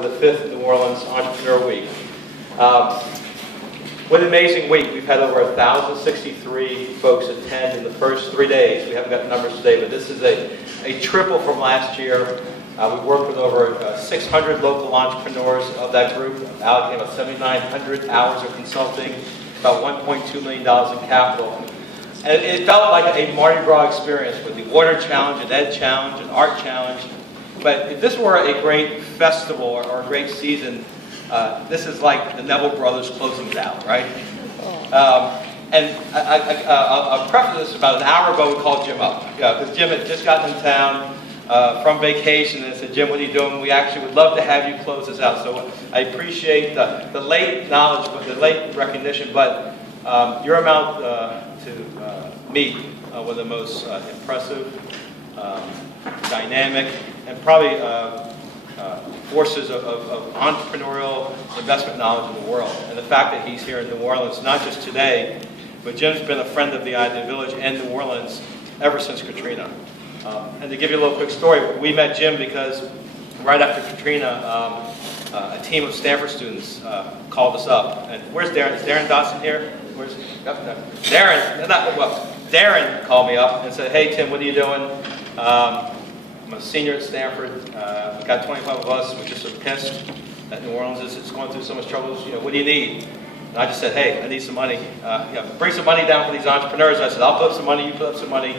for the 5th New Orleans Entrepreneur Week. What an amazing week. We've had over 1,063 folks attend in the first 3 days. We haven't got the numbers today, but this is a triple from last year. We've worked with over 600 local entrepreneurs of that group, allocating about 7,900 hours of consulting, about $1.2 million in capital. And it felt like a Mardi Gras experience with the water challenge, an ed challenge, an art challenge. But if this were a great festival or a great season, this is like the Neville Brothers closing it out, right? And I'll preface this. About an hour ago, we called Jim up because Jim had just gotten in town from vacation and said, "Jim, what are you doing? We actually would love to have you close this out." So I appreciate the late knowledge, but the late recognition. But you're about to meet one of the most impressive, dynamic, and probably forces of entrepreneurial investment knowledge in the world. And the fact that he's here in New Orleans, not just today, but Jim's been a friend of the Idea Village and New Orleans ever since Katrina. And to give you a little quick story, we met Jim because right after Katrina, a team of Stanford students called us up. And where's Darren? Is Darren Dotson here? Where's Darren called me up and said, "Hey Tim, what are you doing? I'm a senior at Stanford. We've got 25 of us. We're just so pissed that New Orleans is going through so much trouble. What do you need?" And I just said, "Hey, I need some money. Bring some money down for these entrepreneurs." I said, "I'll put up some money. You put up some money."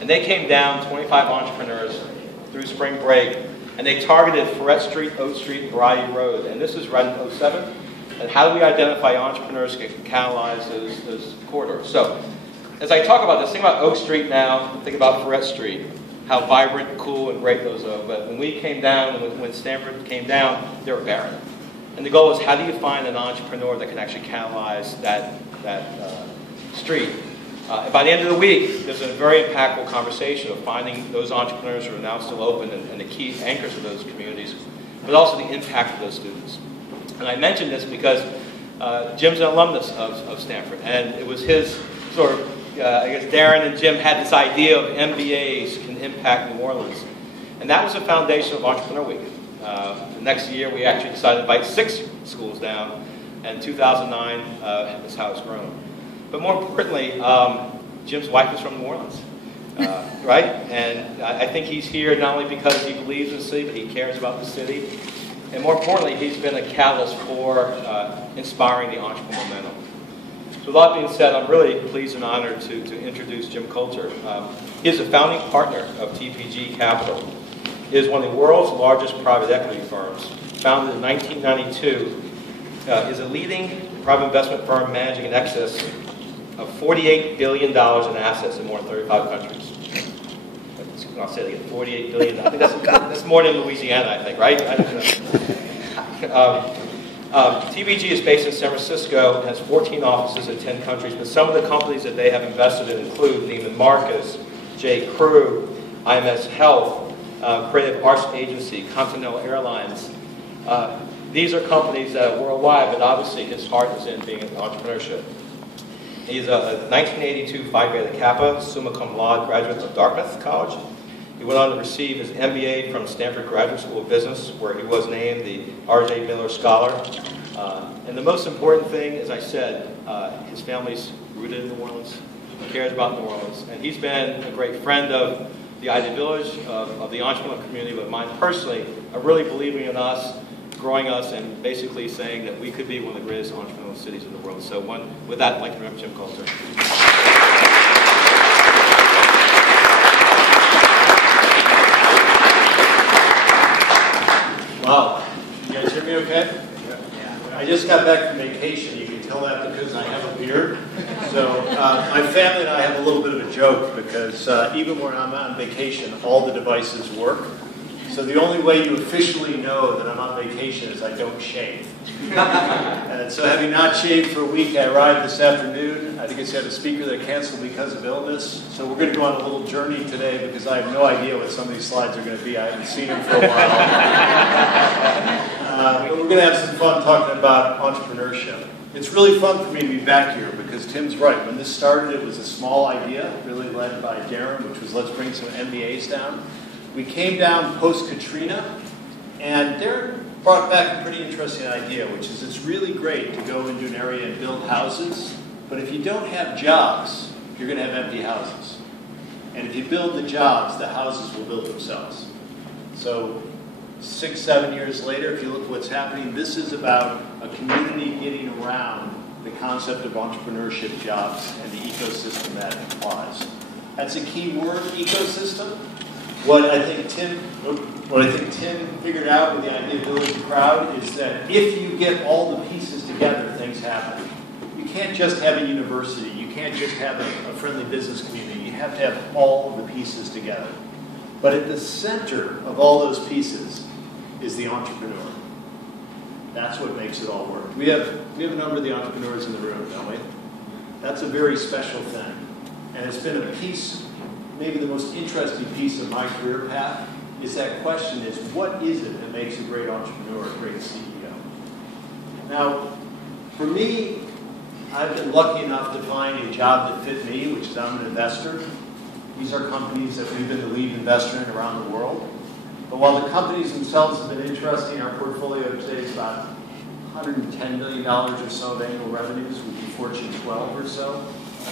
And they came down, 25 entrepreneurs, through spring break, and they targeted Ferret Street, Oak Street, and Variety Road. And this was right in 2007. And how do we identify entrepreneurs that can catalyze those corridors? So, as I talk about this, think about Oak Street now, think about Ferret Street. How vibrant, cool, and great those are. But when we came down, when Stanford came down, they were barren. And the goal is, how do you find an entrepreneur that can actually catalyze that street? And by the end of the week, there's a very impactful conversation of finding those entrepreneurs who are now still open and the key anchors of those communities, but also the impact of those students. And I mention this because Jim's an alumnus of Stanford, and it was his sort of I guess Darren and Jim had this idea of MBAs can impact New Orleans. And that was the foundation of Entrepreneur Week. The next year, we actually decided to invite 6 schools down, and 2009 is how it's grown. But more importantly, Jim's wife is from New Orleans, right? And I think he's here not only because he believes in the city, but he cares about the city. And more importantly, he's been a catalyst for inspiring the entrepreneur momentum. So with that being said, I'm really pleased and honored to introduce Jim Coulter. He is a founding partner of TPG Capital. It is one of the world's largest private equity firms. Founded in 1992, is a leading private investment firm managing in excess of $48 billion in assets in more than 35 countries. I'll say it again, $48 billion. I think that's more than Louisiana, I think, right? TPG is based in San Francisco and has 14 offices in 10 countries, but some of the companies that they have invested in include Neiman Marcus, J. Crew, IMS Health, Creative Arts Agency, Continental Airlines. These are companies that are worldwide, but obviously his heart is in being in entrepreneurship. He's a 1982 Phi Beta Kappa, summa cum laude graduate of Dartmouth College. He went on to receive his MBA from Stanford Graduate School of Business, where he was named the R.J. Miller Scholar. And the most important thing, as I said, his family's rooted in New Orleans. He cares about New Orleans. And he's been a great friend of the Idea Village, of the entrepreneurial community, but mine personally, of really believing in us, growing us, and basically saying that we could be one of the greatest entrepreneurial cities in the world. So with that, I'd like to remember Jim Coulter. Wow. You guys hear me okay? Yeah. I just got back from vacation. You can tell that because I have a beard. So my family and I have a little bit of a joke because even when I'm on vacation, all the devices work. So the only way you officially know that I'm on vacation is I don't shave. And so having not shaved for a week, I arrived this afternoon. I think I had a speaker that canceled because of illness. So we're going to go on a little journey today because I have no idea what some of these slides are going to be. I haven't seen them for a while. But we're going to have some fun talking about entrepreneurship. It's really fun for me to be back here because Tim's right. When this started, it was a small idea, really led by Darren, which was let's bring some MBAs down. We came down post-Katrina, and Darren brought back a pretty interesting idea, which is it's really great to go into an area and build houses, but if you don't have jobs, you're going to have empty houses. And if you build the jobs, the houses will build themselves. So 6, 7 years later, if you look at what's happening, this is about a community getting around the concept of entrepreneurship jobs and the ecosystem that implies. That's a key word, ecosystem. What I think Tim figured out with the idea of building a crowd is that if you get all the pieces together, things happen. You can't just have a university. You can't just have a friendly business community. You have to have all of the pieces together. But at the center of all those pieces is the entrepreneur. That's what makes it all work. We have a number of the entrepreneurs in the room, don't we? That's a very special thing. And it's been a piece, maybe the most interesting piece of my career path, is that question is, what is it that makes a great entrepreneur a great CEO? Now, for me, I've been lucky enough to find a job that fit me, which is I'm an investor. These are companies that we've been the lead investor in around the world. But while the companies themselves have been interesting, our portfolio today is about $110 million or so of annual revenues, with the Fortune 12 or so.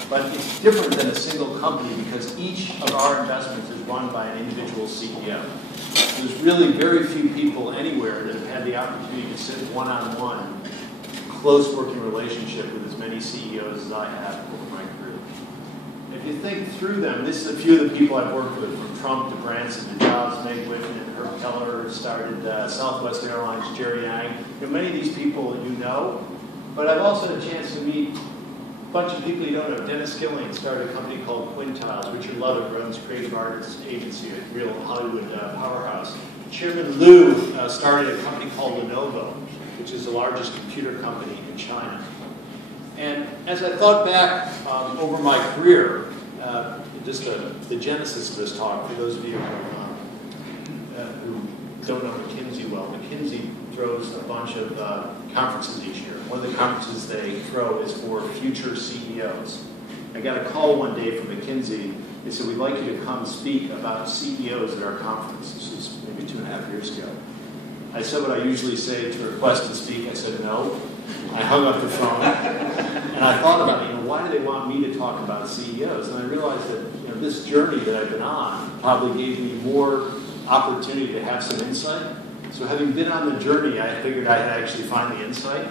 But it's different than a single company because each of our investments is run by an individual CEO. There's really very few people anywhere that have had the opportunity to sit one-on-one, close working relationship with as many CEOs as I have over my career. If you think through them, this is a few of the people I've worked with, from Trump to Branson to Jobs, Meg Whitman, Herb Keller, started Southwest Airlines, Jerry Yang. Many of these people you know, but I've also had a chance to meet a bunch of people you don't know. Dennis Gillian started a company called Quintiles. Richard Lovett runs Creative Artists Agency, a real Hollywood powerhouse. Chairman Liu started a company called Lenovo, which is the largest computer company in China. And as I thought back over my career, just the genesis of this talk, for those of you who don't know McKinsey well, McKinsey throws a bunch of conferences each year. One of the conferences they throw is for future CEOs. I got a call one day from McKinsey. They said, we'd like you to come speak about CEOs at our conference. This was maybe 2.5 years ago. I said what I usually say to request to speak. I said no. I hung up the phone, and I thought about it. Why do they want me to talk about CEOs? And I realized that this journey that I've been on probably gave me more opportunity to have some insight. So having been on the journey, I figured I'd actually find the insight.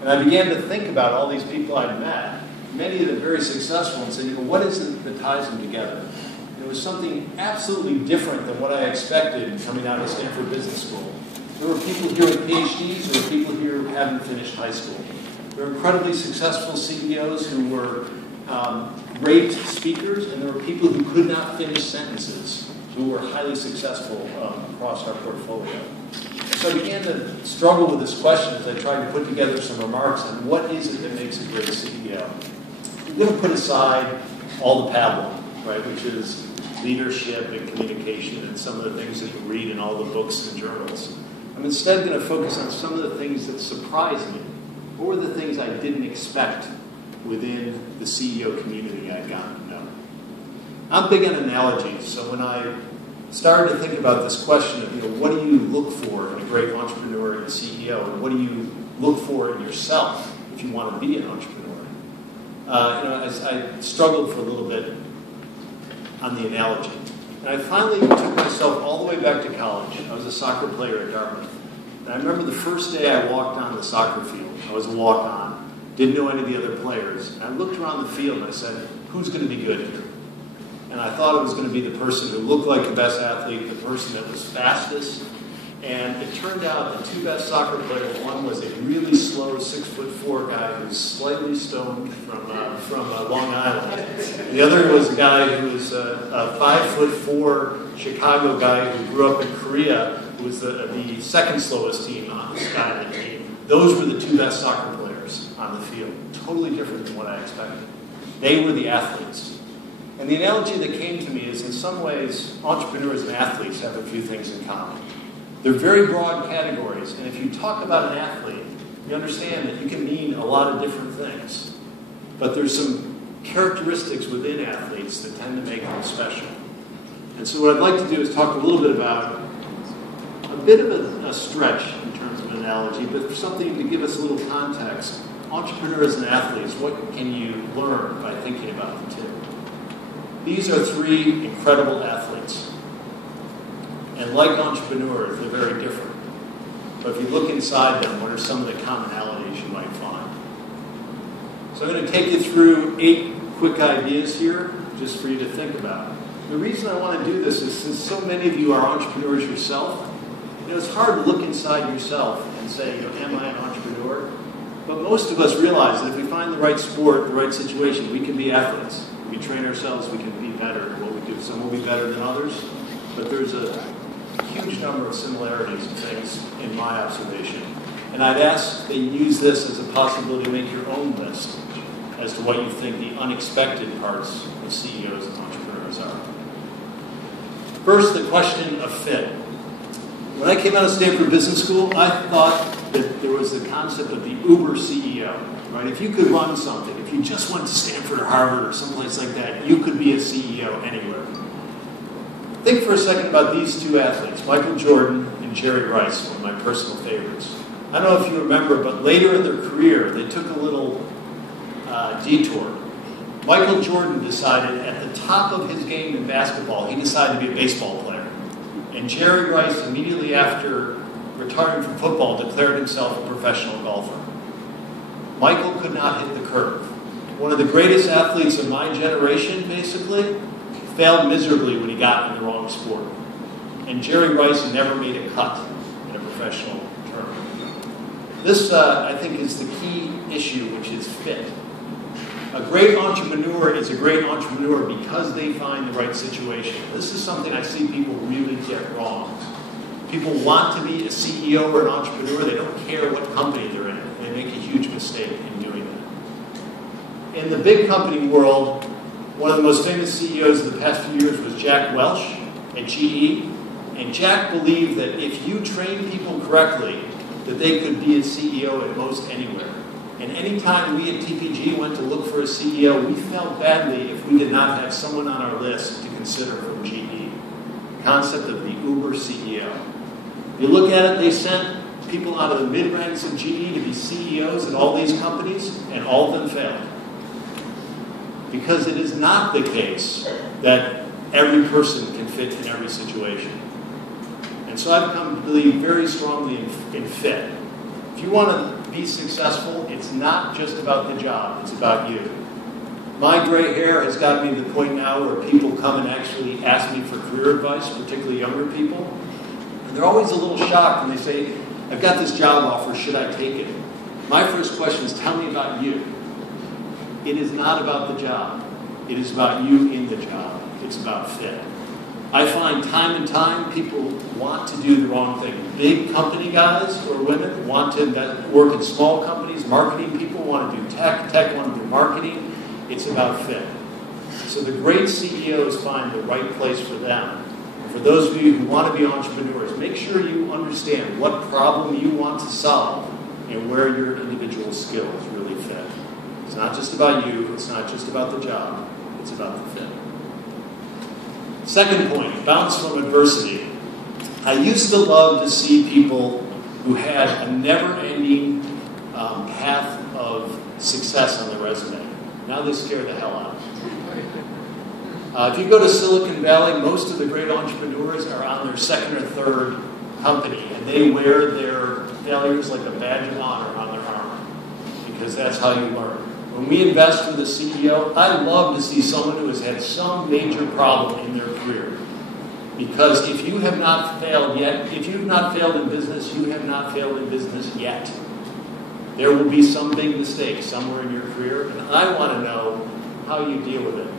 And I began to think about all these people I'd met, many of them very successful, and said, what is it that ties them together? And it was something absolutely different than what I expected coming out of Stanford Business School. There were people here with PhDs, there were people here who hadn't finished high school. There were incredibly successful CEOs who were great speakers, and there were people who could not finish sentences who were highly successful across our portfolio. So I began to struggle with this question as I tried to put together some remarks on what is it that makes a great CEO. I'm going to put aside all the pablum, right, which is leadership and communication and some of the things that you read in all the books and journals. I'm instead going to focus on some of the things that surprised me, or the things I didn't expect within the CEO community I'd gotten to know. I'm big on analogies, so when I started to think about this question of, what do you look for in a great entrepreneur and CEO, and what do you look for in yourself if you want to be an entrepreneur? As I struggled for a little bit on the analogy. And I finally took myself all the way back to college. I was a soccer player at Dartmouth. And I remember the first day I walked on the soccer field. I was a walk-on, didn't know any of the other players. And I looked around the field and I said, who's going to be good here? And I thought it was going to be the person who looked like the best athlete, the person that was fastest. And it turned out the two best soccer players, one was a really slow 6'4" guy who was slightly stoned from Long Island. The other was a guy who was a 5'4" Chicago guy who grew up in Korea, who was the second slowest team on the team. Those were the two best soccer players on the field. Totally different than what I expected. They were the athletes. And the analogy that came to me is, in some ways, entrepreneurs and athletes have a few things in common. They're very broad categories, and if you talk about an athlete, you understand that you can mean a lot of different things. But there's some characteristics within athletes that tend to make them special. And so what I'd like to do is talk a little bit about a bit of a stretch in terms analogy, but for something to give us a little context. Entrepreneurs and athletes, what can you learn by thinking about them too? These are three incredible athletes. And like entrepreneurs, they're very different. But if you look inside them, what are some of the commonalities you might find? So I'm going to take you through 8 quick ideas here, just for you to think about. The reason I want to do this is since so many of you are entrepreneurs yourself, it's hard to look inside yourself and say, am I an entrepreneur? But most of us realize that if we find the right sport, the right situation, we can be athletes. We train ourselves, we can be better at what we do. Some will be better than others, but there's a huge number of similarities and things in my observation. And I'd ask that you use this as a possibility to make your own list as to what you think the unexpected parts of CEOs and entrepreneurs are. First, the question of fit. When I came out of Stanford Business School, I thought that there was the concept of the Uber CEO, right? If you could run something, if you just went to Stanford or Harvard or someplace like that, you could be a CEO anywhere. Think for a second about these two athletes, Michael Jordan and Jerry Rice, one of my personal favorites. I don't know if you remember, but later in their career, they took a little detour. Michael Jordan decided at the top of his game in basketball, he decided to be a baseball player. And Jerry Rice, immediately after retiring from football, declared himself a professional golfer. Michael could not hit the curve. One of the greatest athletes of my generation, basically, failed miserably when he got in the wrong sport. And Jerry Rice never made a cut in a professional tournament. This, I think, is the key issue, which is fit. A great entrepreneur is a great entrepreneur because they find the right situation. This is something I see people really get wrong. People want to be a CEO or an entrepreneur. They don't care what company they're in. They make a huge mistake in doing that. In the big company world, one of the most famous CEOs of the past few years was Jack Welch at GE. And Jack believed that if you train people correctly, that they could be a CEO at most anywhere. And any time we at TPG went to look for a CEO, we felt badly if we did not have someone on our list to consider from GE. The concept of the Uber CEO. If you look at it, they sent people out of the mid-ranks of GE to be CEOs at all these companies, and all of them failed. Because it is not the case that every person can fit in every situation. And so I've come to believe very strongly in fit. If you want to be successful, it's not just about the job, it's about you. My gray hair has gotten me to the point now where people come and actually ask me for career advice, particularly younger people. And they're always a little shocked when they say, I've got this job offer, should I take it? My first question is, tell me about you. It is not about the job. It is about you in the job. It's about fit. I find time and time people want to do the wrong thing. Big company guys or women want to work in small companies. Marketing people want to do tech. Tech want to do marketing. It's about fit. So the great CEOs find the right place for them. And for those of you who want to be entrepreneurs, make sure you understand what problem you want to solve and where your individual skills really fit. It's not just about you. It's not just about the job. It's about the fit. Second point, bounce from adversity. I used to love to see people who had a never-ending path of success on their resume. Now they scare the hell out of me. If you go to Silicon Valley, most of the great entrepreneurs are on their second or third company, and they wear their failures like a badge of honor on their arm, because that's how you learn. When we invest with a CEO, I love to see someone who has had some major problem in their career. Because if you have not failed yet, if you have not failed in business, you have not failed in business yet. There will be some big mistake somewhere in your career, and I want to know how you deal with it.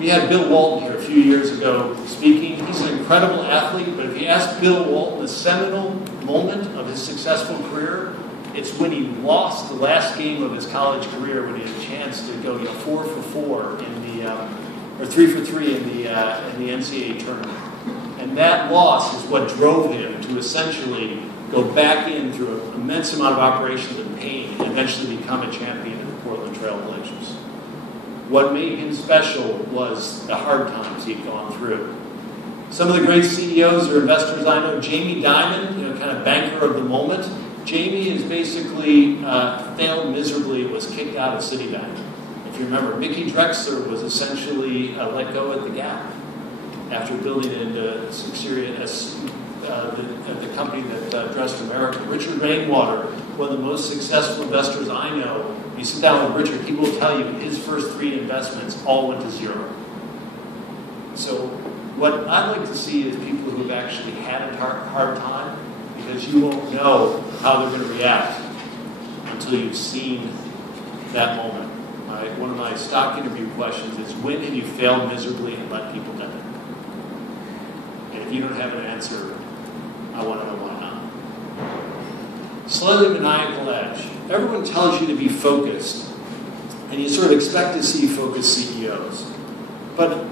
We had Bill Walton here a few years ago speaking. He's an incredible athlete, but if you ask Bill Walton the seminal moment of his successful career, it's when he lost the last game of his college career, when he had a chance to go 4 for 4 in the, or 3 for 3 in the NCAA tournament. And that loss is what drove him to essentially go back in through an immense amount of operations and pain and eventually become a champion of the Portland Trail Blazers. What made him special was the hard times he'd gone through. Some of the great CEOs or investors I know, Jamie Dimon, kind of banker of the moment. Jamie is basically failed miserably, was kicked out of Citibank. If you remember, Mickey Drexler was essentially let go at the Gap after building it into the company that dressed America. Richard Rainwater, one of the most successful investors I know. You sit down with Richard, he will tell you his first 3 investments all went to zero. So what I'd like to see is people who have actually had a hard time, because you won't know how they're going to react until you've seen that moment. One of my stock interview questions is, when have you failed miserably and let people down? And if you don't have an answer, I want to know why not. Slightly maniacal edge. Everyone tells you to be focused, and you sort of expect to see focused CEOs. But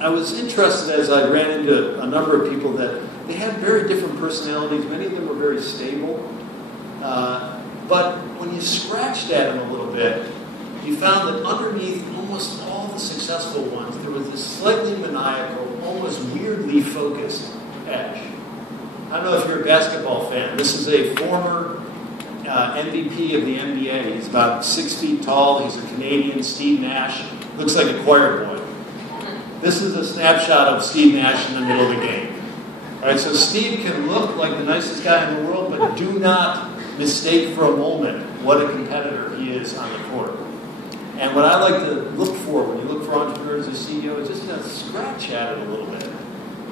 I was interested as I ran into a number of people that they had very different personalities. Many of them were very stable. But when you scratched at them a little bit, you found that underneath almost all the successful ones, there was this slightly maniacal, almost weirdly focused edge. I don't know if you're a basketball fan. This is a former MVP of the NBA. He's about 6 feet tall. He's a Canadian, Steve Nash. Looks like a choir boy. This is a snapshot of Steve Nash in the middle of the game. All right, so Steve can look like the nicest guy in the world, but do not mistake for a moment what a competitor he is on the court. And what I like to look for when you look for entrepreneurs as CEO is just to scratch at it a little bit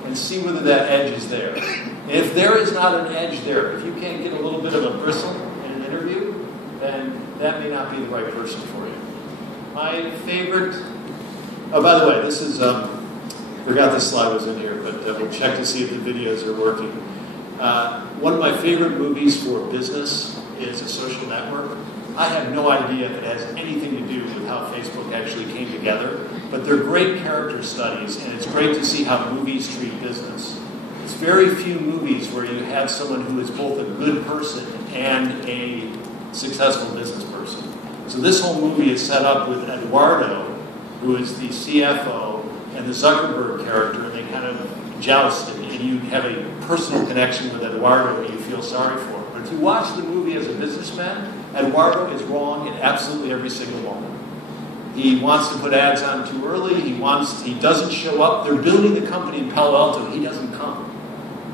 and see whether that edge is there. And if there is not an edge there, if you can't get a little bit of a bristle in an interview, then that may not be the right person for you. My favorite, oh, by the way, this is, forgot this slide was in here, but we'll check to see if the videos are working. One of my favorite movies for business is A Social Network. I have no idea if it has anything to do with how Facebook actually came together, but they're great character studies, and it's great to see how movies treat business. It's very few movies where you have someone who is both a good person and a successful business person. So this whole movie is set up with Eduardo, who is the CFO, and the Zuckerberg character, and they kind of joust, and you have a personal connection with Eduardo that you feel sorry for. But if you watch the movie as a businessman, Eduardo is wrong in absolutely every single moment. He wants to put ads on too early. He doesn't show up. They're building the company in Palo Alto. He doesn't come.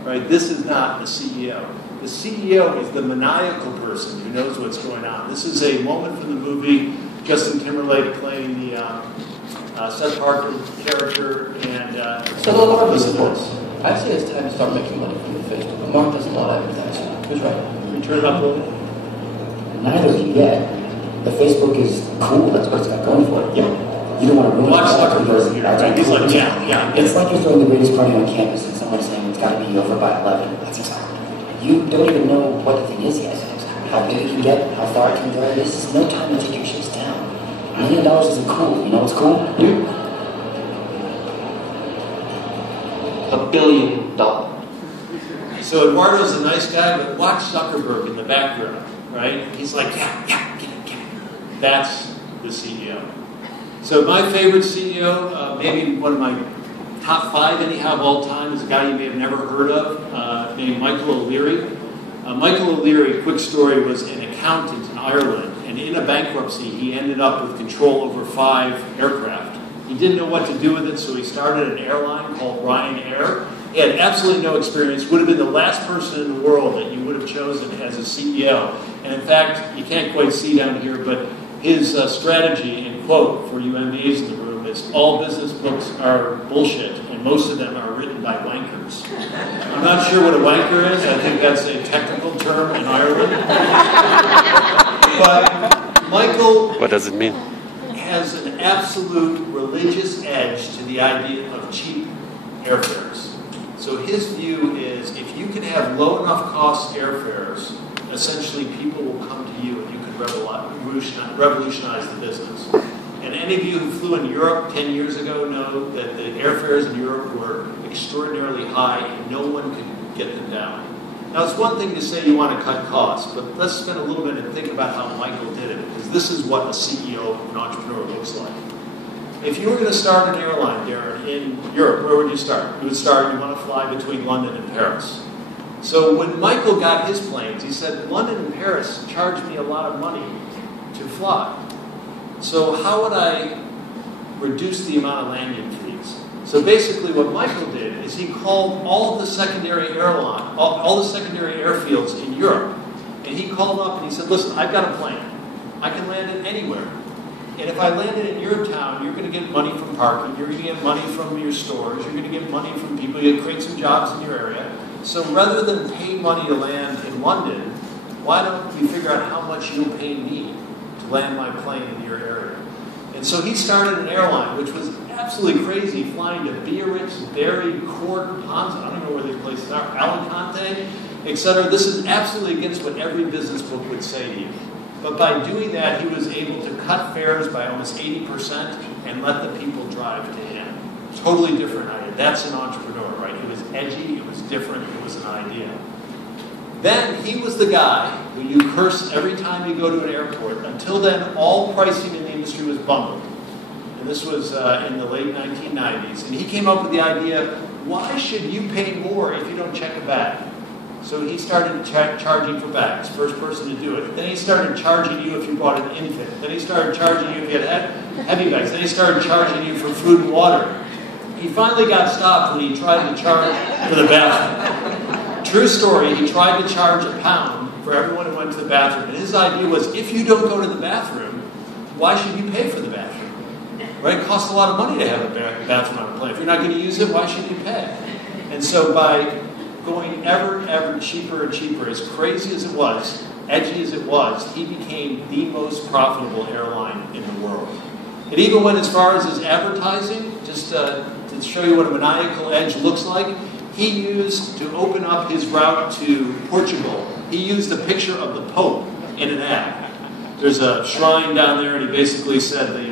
Right? This is not the CEO. The CEO is the maniacal person who knows what's going on. This is a moment from the movie. Justin Timberlake playing the Seth Parker character, and so listen to this. I say it's time to start making money from the Facebook. Mark does a lot of advertising. Who's right? Can you turn it up a little bit? Neither of you yet. The Facebook is cool. That's what it's got going for it. Yeah. You don't want to ruin it. Watch Zuckerberg here, right? He's like, yeah. It's like you're throwing the greatest party on campus and someone's saying it's got to be over by 11. That's exactly. You don't even know what the thing is yet. How big it can get, how far it can go. This is no time to take your chips down. $1 million isn't cool. You know what's cool? You. $1 billion. So Eduardo's a nice guy, but watch Zuckerberg in the background, right? He's like, yeah, get it. That's the CEO. So my favorite CEO, maybe one of my top 5 anyhow of all time, is a guy you may have never heard of, named Michael O'Leary. Michael O'Leary, quick story, was an accountant in Ireland, and in a bankruptcy, he ended up with control over 5 aircraft. He didn't know what to do with it, so he started an airline called Ryanair. He had absolutely no experience, would have been the last person in the world that you would have chosen as a CEO. And in fact, you can't quite see down here, but his strategy and quote for you MBAs in the room is, all business books are bullshit, and most of them are written by wankers. I'm not sure what a wanker is. I think that's a technical term in Ireland. But Michael... What does it mean? ...has an absolute religious edge to the idea of cheap airfares. So his view is, if you can have low enough cost airfares, essentially people will come to you and you can revolutionize the business. And any of you who flew in Europe 10 years ago know that the airfares in Europe were extraordinarily high and no one could get them down. Now, it's one thing to say you want to cut costs, but let's spend a little bit and think about how Michael did it, because this is what a CEO, an entrepreneur, looks like. If you were going to start an airline, Darren, in Europe, where would you start? You would want to fly between London and Paris. So when Michael got his planes, he said, London and Paris charged me a lot of money to fly. So how would I reduce the amount of landing fees? So basically what Michael did is he called all the secondary all the secondary airfields in Europe. And he called up and he said, listen, I've got a plane. I can land it anywhere. And if I land it in your town, you're going to get money from parking, you're going to get money from your stores, you're going to get money from people, you'll create some jobs in your area. So rather than pay money to land in London, why don't we figure out how much you'll pay me to land my plane in your area? And so he started an airline, which was absolutely crazy, flying to Biarritz, Derry, Cork, Ponza, I don't know where these places are, Alicante, etc. This is absolutely against what every business book would say to you. But by doing that, he was able to cut fares by almost 80% and let the people drive to him. Totally different idea. That's an entrepreneur, right? It was edgy, it was different, it was an idea. Then he was the guy who you curse every time you go to an airport. Until then, all pricing in the industry was bundled. And this was in the late 1990s. And he came up with the idea, why should you pay more if you don't check a bag? So he started charging for bags, first person to do it. Then he started charging you if you bought an infant. Then he started charging you if you had heavy bags. Then he started charging you for food and water. He finally got stopped when he tried to charge for the bathroom. True story, he tried to charge £1 for everyone who went to the bathroom. And his idea was, if you don't go to the bathroom, why should you pay for the bathroom? Right? It costs a lot of money to have a bathroom on a plane. If you're not going to use it, why should you pay? And so by going ever cheaper and cheaper, as crazy as it was, edgy as it was, he became the most profitable airline in the world. It even went as far as his advertising, just to show you what a maniacal edge looks like. He used, to open up his route to Portugal, he used a picture of the Pope in an ad. There's a shrine down there, and he basically said that,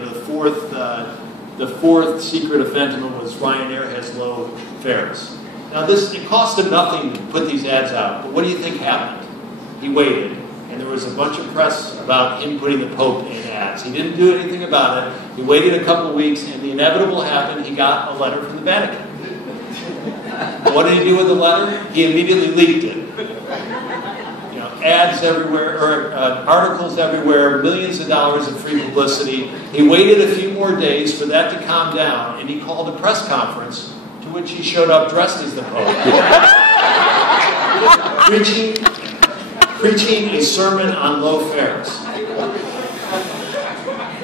the fourth secret of fentanyl was Ryanair has low fares. Now it cost him nothing to put these ads out, but what do you think happened? He waited, and there was a bunch of press about him putting the Pope in ads. He didn't do anything about it. He waited a couple of weeks, and the inevitable happened. He got a letter from the Vatican. What did he do with the letter? He immediately leaked it. Ads everywhere, or articles everywhere, millions of dollars of free publicity. He waited a few more days for that to calm down, and he called a press conference to which he showed up dressed as the Pope, preaching a sermon on low fares.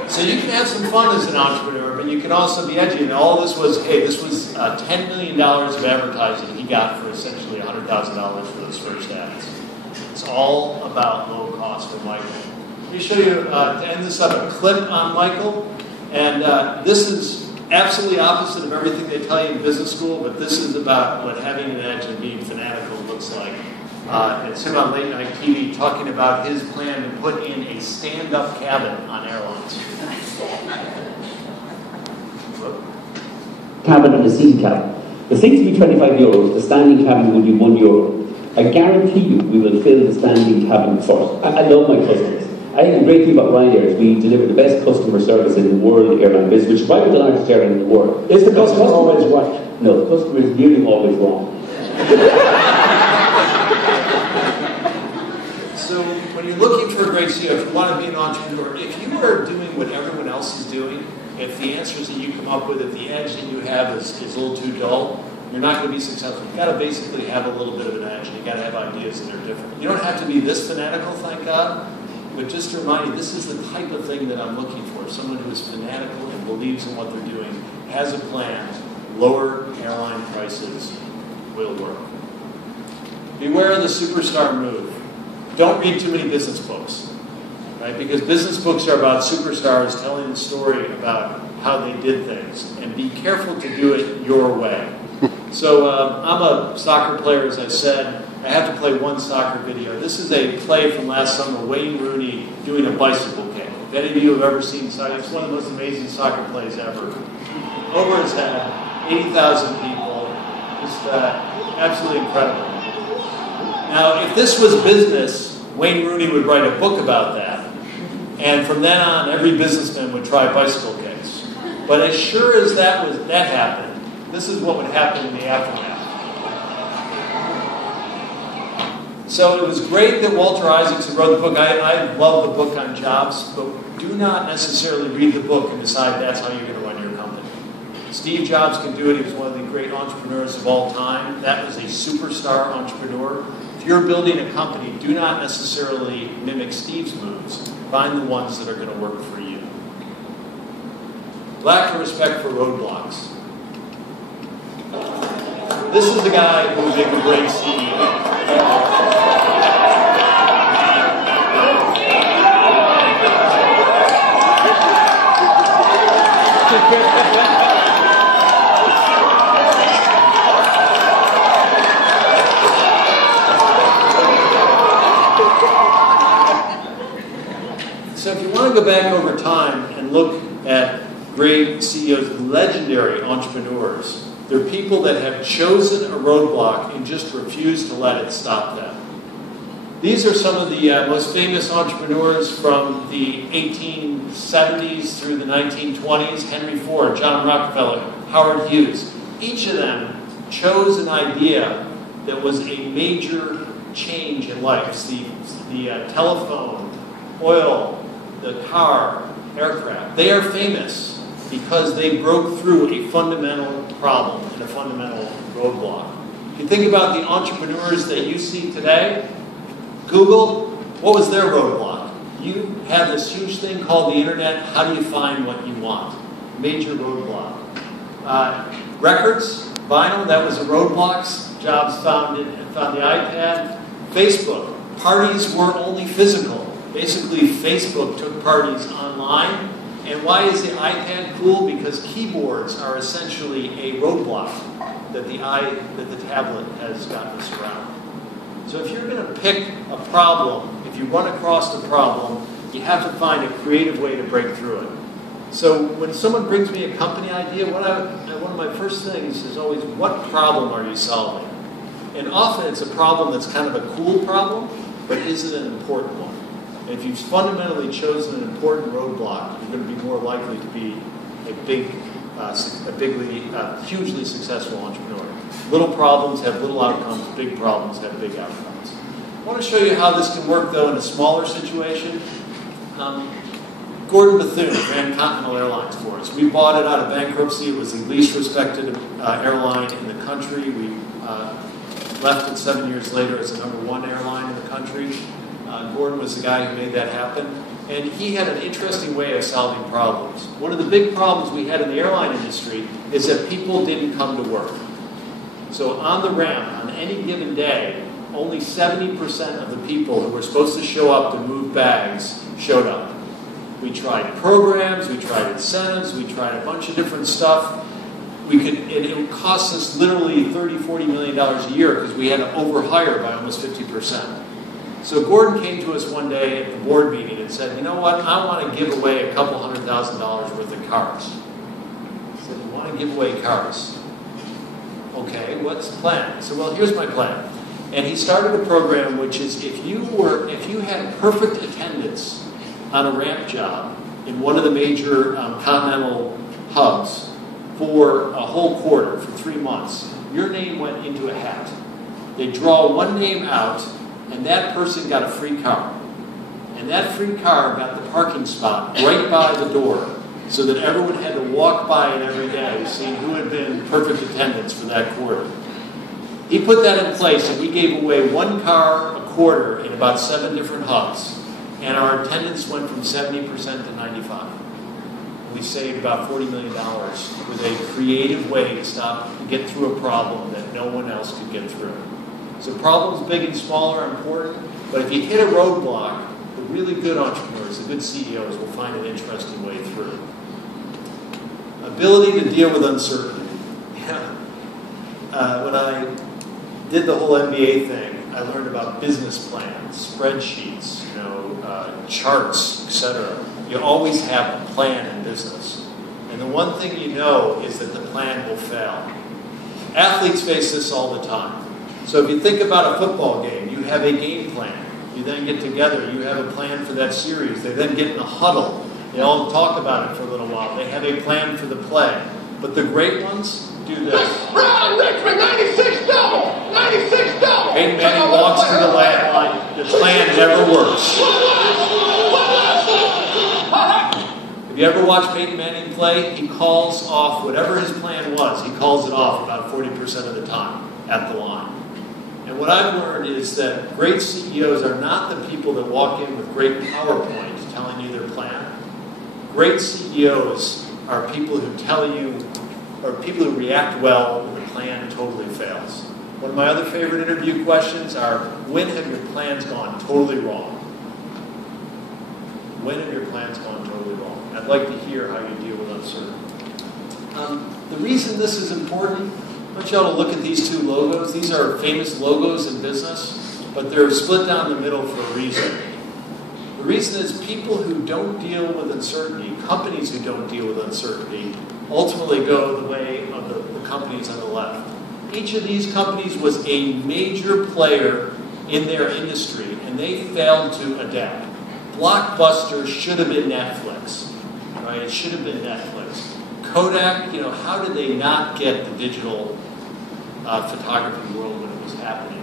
So you can have some fun as an entrepreneur, but you can also be edgy. And all this was, this was $10 million of advertising he got for essentially $100,000 for those first ads. It's all about low cost for Michael. Let me show you, to end this up, a clip on Michael. And this is absolutely opposite of everything they tell you in business school, but this is about what having an edge and being fanatical looks like. It's him on late night TV talking about his plan to put in a stand-up cabin on airlines. Cabin and a seating cabin. The seats will be €25, the standing cabin will be €1. I guarantee you we will fill the standing cabin first. I love my customers. I think the great thing about Ryanair is we deliver the best customer service in the world airline business, which is probably the largest airline in the world. Is the customer always right? No, the customer is nearly always wrong. So when you're looking for a great CEO, if you want to be an entrepreneur, if you are doing what everyone else is doing, if the answers that you come up with, if the edge that you have is a little too dull, you're not going to be successful. You've got to basically have a little bit of an edge, and you've got to have ideas that are different. You don't have to be this fanatical, thank God, but just to remind you, this is the type of thing that I'm looking for. Someone who is fanatical and believes in what they're doing, has a plan, lower airline prices will work. Beware of the superstar move. Don't read too many business books, right? Because business books are about superstars telling the story about how they did things, and be careful to do it your way. So I'm a soccer player, as I said. I have to play one soccer video. This is a play from last summer, Wayne Rooney doing a bicycle kick. If any of you have ever seen soccer, it's one of the most amazing soccer plays ever. Over his head, 80,000 people, just absolutely incredible. Now, if this was business, Wayne Rooney would write a book about that. And from then on, every businessman would try bicycle kicks. But as sure as that happened, this is what would happen in the aftermath. So it was great that Walter Isaacson wrote the book. I love the book on jobs, but do not necessarily read the book and decide that's how you're going to run your company. Steve Jobs can do it. He was one of the great entrepreneurs of all time. That was a superstar entrepreneur. If you're building a company, do not necessarily mimic Steve's moves. Find the ones that are going to work for you. Lack of respect for roadblocks. This is the guy who will make a great CEO. So if you want to go back over time and look at great CEOs, legendary entrepreneurs, they're people that have chosen a roadblock and just refused to let it stop them. These are some of the most famous entrepreneurs from the 1870s through the 1920s. Henry Ford, John Rockefeller, Howard Hughes. Each of them chose an idea that was a major change in life. The telephone, oil, the car, aircraft. They are famous because they broke through a fundamental problem and a fundamental roadblock. If you think about the entrepreneurs that you see today, Google, what was their roadblock? You have this huge thing called the internet. How do you find what you want? Major roadblock. Records, vinyl, that was a roadblock. Jobs found the iPad. Facebook, parties were only physical. Basically, Facebook took parties online. And why is the iPad cool? Because keyboards are essentially a roadblock that the tablet has gotten us around. So if you're going to pick a problem, if you run across a problem, you have to find a creative way to break through it. So when someone brings me a company idea, one of my first things is always, what problem are you solving? And often it's a problem that's kind of a cool problem, but is it an important one? And if you've fundamentally chosen an important roadblock, you're going to be more likely to be a hugely successful entrepreneur. Little problems have little outcomes, big problems have big outcomes. I want to show you how this can work, though, in a smaller situation. Gordon Bethune ran Continental Airlines for us. We bought it out of bankruptcy. It was the least respected airline in the country. We left it 7 years later as the #1 airline in the country. Gordon was the guy who made that happen. And he had an interesting way of solving problems. One of the big problems we had in the airline industry is that people didn't come to work. So on the ramp, on any given day, only 70% of the people who were supposed to show up to move bags showed up. We tried programs, we tried incentives, we tried a bunch of different stuff. It would cost us literally $30–40 million a year because we had to overhire by almost 50%. So Gordon came to us one day at the board meeting and said, you know what, I want to give away a couple $100,000 worth of cars. I said, you want to give away cars? Okay, what's the plan? I said, well, here's my plan. And he started a program which is if you had perfect attendance on a ramp job in one of the major continental hubs for a whole quarter, for 3 months, your name went into a hat. They draw one name out, and that person got a free car. And that free car got the parking spot right by the door, so that everyone had to walk by it every day, seeing who had been in perfect attendance for that quarter. He put that in place, and we gave away one car a quarter in about 7 different hubs, and our attendance went from 70% to 95%. We saved about $40 million with a creative way to get through a problem that no one else could get through. So problems big and small are important, but if you hit a roadblock, the really good entrepreneurs, the good CEOs will find an interesting way through. Ability to deal with uncertainty. When I did the whole MBA thing, I learned about business plans, spreadsheets, charts, etc. You always have a plan in business. And the one thing you know is that the plan will fail. Athletes face this all the time. So if you think about a football game, you have a game plan. You then get together, you have a plan for that series. They then get in a huddle. They all talk about it for a little while. They have a plan for the play. But the great ones do this. Ron Richmond, 96 double! 96 double! Peyton Manning walks to the ladder. the plan never works. If you ever watch Peyton Manning play, he calls off whatever his plan was. He calls it off about 40% of the time at the line. And what I've learned is that great CEOs are not the people that walk in with great PowerPoint telling you their plan. Great CEOs are people who tell you, or people who react well when the plan totally fails. One of my other favorite interview questions are, when have your plans gone totally wrong? When have your plans gone totally wrong? I'd like to hear how you deal with uncertainty. The reason this is important, I want you all to look at these two logos. These are famous logos in business, but they're split down the middle for a reason. The reason is people who don't deal with uncertainty, companies who don't deal with uncertainty, ultimately go the way of the companies on the left. Each of these companies was a major player in their industry, and they failed to adapt. Blockbuster should have been Netflix, right? It should have been Netflix. Kodak, how did they not get the digital photography world when it was happening?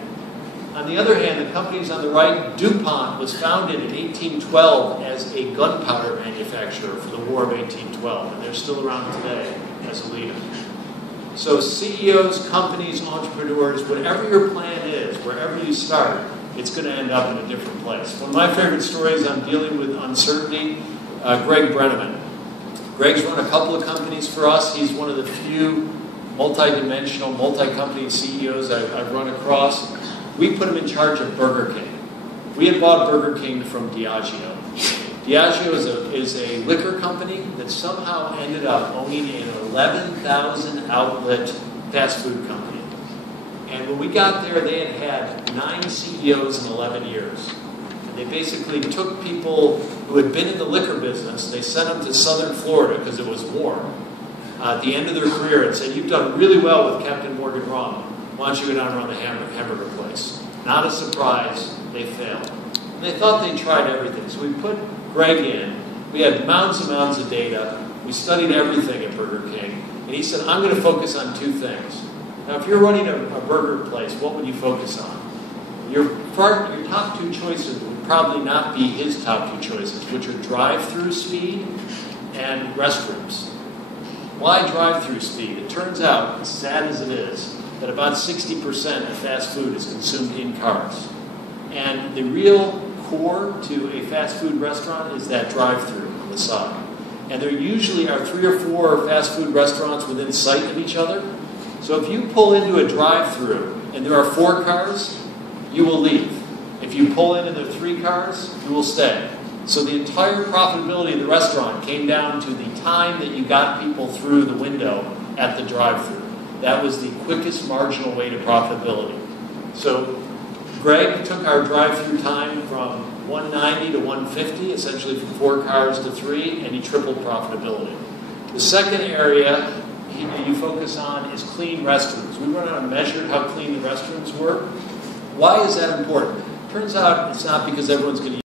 On the other hand, the companies on the right, DuPont was founded in 1812 as a gunpowder manufacturer for the War of 1812, and they're still around today as a leader. So CEOs, companies, entrepreneurs, whatever your plan is, wherever you start, it's going to end up in a different place. One of my favorite stories on dealing with uncertainty, Greg Brenneman. Greg's run a couple of companies for us. He's one of the few multi-dimensional, multi-company CEOs I've run across. We put him in charge of Burger King. We had bought Burger King from Diageo. Diageo is a liquor company that somehow ended up owning an 11,000 outlet fast food company. And when we got there, they had 9 CEOs in 11 years. And they basically took people who had been in the liquor business, they sent them to southern Florida because it was warm, at the end of their career, and said, "You've done really well with Captain Morgan Rum. Why don't you go down and run the hamburger place?" Not a surprise, they failed. And they thought they tried everything. So we put Greg in. We had mounds and mounds of data. We studied everything at Burger King. And he said, "I'm going to focus on 2 things. Now, if you're running a burger place, what would you focus on? Your top 2 choices would probably not be his top 2 choices, which are drive-through speed and restrooms." Why drive-through speed? It turns out, as sad as it is, that about 60% of fast food is consumed in cars. And the real core to a fast food restaurant is that drive-through on the side. And there usually are 3 or 4 fast food restaurants within sight of each other. So if you pull into a drive-through and there are 4 cars, you will leave. If you pull in and there are 3 cars, you will stay. So the entire profitability of the restaurant came down to the time that you got people through the window at the drive-through. That was the quickest marginal way to profitability. So Greg took our drive-through time from 190 to 150, essentially from 4 cars to 3, and he tripled profitability. The second area you focus on is clean restrooms. We went out and measured how clean the restrooms were. Why is that important? Turns out it's not because everyone's going to